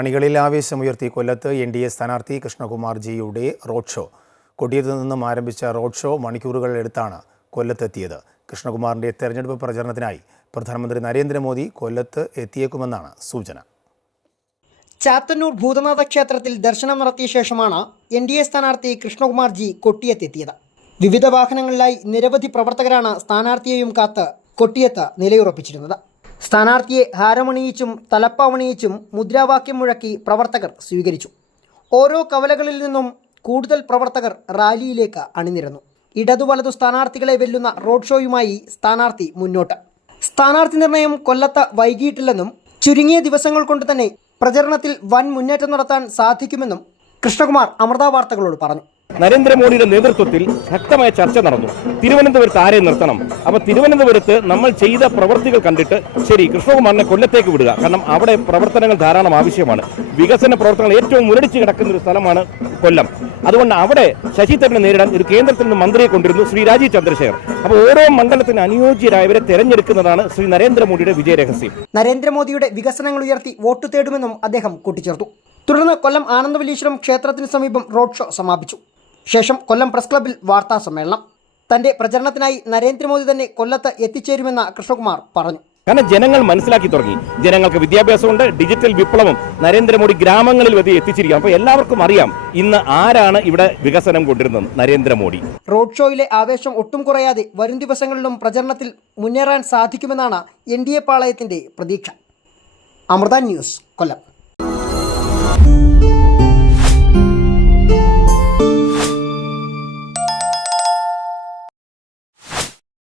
അണികളിൽ ആവേശമുയർത്തി കൊല്ലത്ത് NDA സ്ഥാനാർത്ഥി കൃഷ്ണകുമാർ ജിയുടെ റോഡ് ഷോ. കൊടിയത്ത് നിന്നും ആരംഭിച്ച റോഡ് ഷോ മണിക്കൂറുകൾ എടുത്താണ് കൊല്ലത്തെത്തിയത്. കൃഷ്ണകുമാറിന്റെ തെരഞ്ഞെടുപ്പ് പ്രചരണത്തിനായി പ്രധാനമന്ത്രി നരേന്ദ്രമോദി കൊല്ലത്ത് എത്തിയേക്കുമെന്നാണ് സൂചന. ചാത്തന്നൂർ ഭൂതനാഥ ക്ഷേത്രത്തിൽ ദർശനം നടത്തിയ ശേഷമാണ് NDA സ്ഥാനാർത്ഥി കൃഷ്ണകുമാർ ജി കൊട്ടിയത്തെത്തിയത്. വിവിധ വാഹനങ്ങളിലായി നിരവധി പ്രവർത്തകരാണ് സ്ഥാനാർത്ഥിയെയും കാത്ത് കൊട്ടിയത്ത് നിലയുറപ്പിച്ചിരുന്നത്. സ്ഥാനാർത്ഥിയെ ഹാരമണിയിച്ചും തലപ്പാവണിയിച്ചും മുദ്രാവാക്യം മുഴക്കി പ്രവർത്തകർ സ്വീകരിച്ചു. ഓരോ കവലകളിൽ നിന്നും കൂടുതൽ പ്രവർത്തകർ റാലിയിലേക്ക് അണിനിരന്നു. ഇടതു സ്ഥാനാർത്ഥികളെ വെല്ലുന്ന റോഡ് ഷോയുമായി സ്ഥാനാർത്ഥി മുന്നോട്ട്. സ്ഥാനാർത്ഥി നിർണയം കൊല്ലത്ത് വൈകിയിട്ടില്ലെന്നും ചുരുങ്ങിയ ദിവസങ്ങൾ കൊണ്ട് തന്നെ പ്രചരണത്തിൽ വൻ മുന്നേറ്റം നടത്താൻ സാധിക്കുമെന്നും കൃഷ്ണകുമാർ അമൃത വാർത്തകളോട് പറഞ്ഞു. നരേന്ദ്രമോദിയുടെ നേതൃത്വത്തിൽ ശക്തമായ ചർച്ച നടന്നു. തിരുവനന്തപുരത്ത് ആരെ നിർത്തണം? അപ്പോൾ തിരുവനന്തപുരത്ത് നമ്മൾ ചെയ്ത പ്രവൃത്തികൾ കണ്ടിട്ട് ശരി, കൃഷ്ണകുമാറിനെ കൊല്ലത്തേക്ക് വിടുക. കാരണം അവിടെ പ്രവർത്തനങ്ങൾ ധാരാളം ആവശ്യമാണ്. വികസന പ്രവർത്തനങ്ങൾ ഏറ്റവും മുരടിച്ച് കിടക്കുന്ന ഒരു സ്ഥലമാണ് കൊല്ലം. അതുകൊണ്ട് അവിടെ ശശി തരൂരിനെ നേരിടാൻ ഒരു കേന്ദ്രത്തിൽ നിന്ന് മന്ത്രിയെ കൊണ്ടിരുന്നു, ശ്രീ രാജീവ് ചന്ദ്രശേഖർ. അപ്പോൾ ഓരോ മണ്ഡലത്തിന് അനുയോജ്യരായവരെ തെരഞ്ഞെടുക്കുന്നതാണ് ശ്രീ നരേന്ദ്രമോദിയുടെ വിജയരഹസ്യം. നരേന്ദ്രമോദിയുടെ വികസനങ്ങൾ ഉയർത്തി വോട്ട് തേടുമെന്നും അദ്ദേഹം കൂട്ടിച്ചേർത്തു. തുടർന്ന് കൊല്ലം ആനന്ദവല്ലീശ്വരം ക്ഷേത്രത്തിന് സമീപം റോഡ് ഷോ സമാപിച്ചു. ശേഷം കൊല്ലം പ്രസ് ക്ലബ്ബിൽ വാർത്താ സമ്മേളനം. തന്റെ പ്രചരണത്തിനായി നരേന്ദ്രമോദി തന്നെ കൊല്ലത്ത് എത്തിച്ചേരുമെന്ന് കൃഷ്ണകുമാർ പറഞ്ഞു. കാരണം ജനങ്ങൾ മനസ്സിലാക്കി തുടങ്ങി. ജനങ്ങൾക്ക് വിദ്യാഭ്യാസമുണ്ട്, ഡിജിറ്റൽ വിപ്ലവം നരേന്ദ്രമോദി ഗ്രാമങ്ങളിൽ എത്തിച്ചിരിക്കുക. അപ്പോൾ എല്ലാവർക്കും അറിയാം ഇന്ന് ആരാണ് ഇവിടെ വികസനം കൊണ്ടിരുന്നത്, നരേന്ദ്രമോദി. റോഡ് ഷോയിലെ ആവേശം ഒട്ടും കുറയാതെ വരും ദിവസങ്ങളിലും പ്രചരണത്തിൽ മുന്നേറാൻ സാധിക്കുമെന്നാണ് NDA പാളയത്തിന്റെ പ്രതീക്ഷ. അമൃത ന്യൂസ്, കൊല്ലം.